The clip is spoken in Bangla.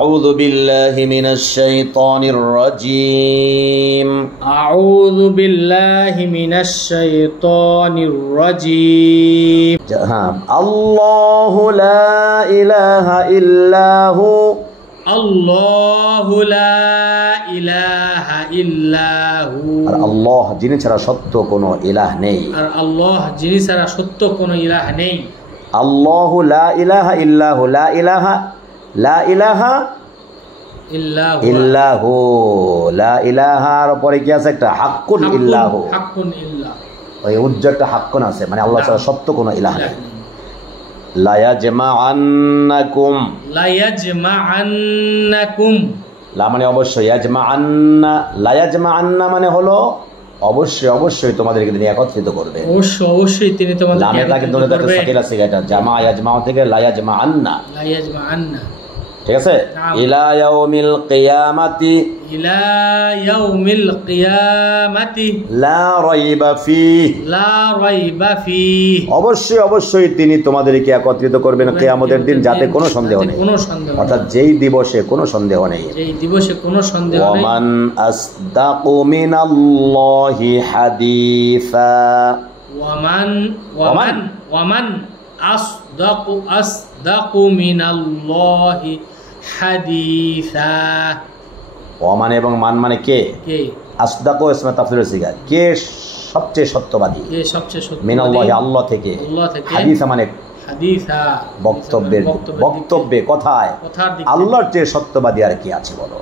أعوذ بالله من الشيطان الرجيم أعوذ بالله من الشيطان الرجيم الله لا إله إلا هو الله لا إله إلا هو আর আল্লাহ যিনি ছাড়া সত্য কোনো ইলাহ নেই আর আল্লাহ যিনি ছাড়া সত্য কোনো ইলাহ নেই আল্লাহু লা ইলাহা ইল্লাহু লা ইলাহা ইল্লাহু লা ইলাহার পরে কি আছে একটা হাক্কুন ইল্লাহু হাক্কুন ইল্লাহ ওই উজ্জ্বলটা হাক্কুন আছে মানে আল্লাহ ছাড়া সত্য কোনো ইলাহ নেই লা ইয়াজমাআন্নাকুম লা মানে অবশ্যই লা ইয়াজমাআন্না মানে হলো অবশ্যই তোমাদেরকে তিনি একত্রিত করবে অবশ্যই তিনি তোমাদেরকে লামের লাগে দলে দলে সাকিল আছে এটা জামা ইয়াজমা থেকে লা ইয়াজমাআন্না ঠিক আছে ইলা ইয়াউমিল কিয়ামাতি লা রাইবা ফিহি অবশ্যই তিনি তোমাদেরকে একত্রিত করবেন কিয়ামতের দিন যাতে কোনো সন্দেহ নেই অর্থাৎ যেই দিবসে কোনো সন্দেহ নেই ওয়ামান আসদাকু মিনাল্লাহি হাদিসা ওয়ামান আসদাকু মিনাল্লাহি হাদিসা ওমান এবং মান মানে কে আসদাকু ইসমে তাফসীরের সিগা কে সবচেয়ে সত্যবাদী মিনাল্লাহি আল্লাহ থেকে হাদিসা মানে বক্তব্যে কথায় আল্লাহর চেয়ে সত্যবাদী আর কি আছে বলো।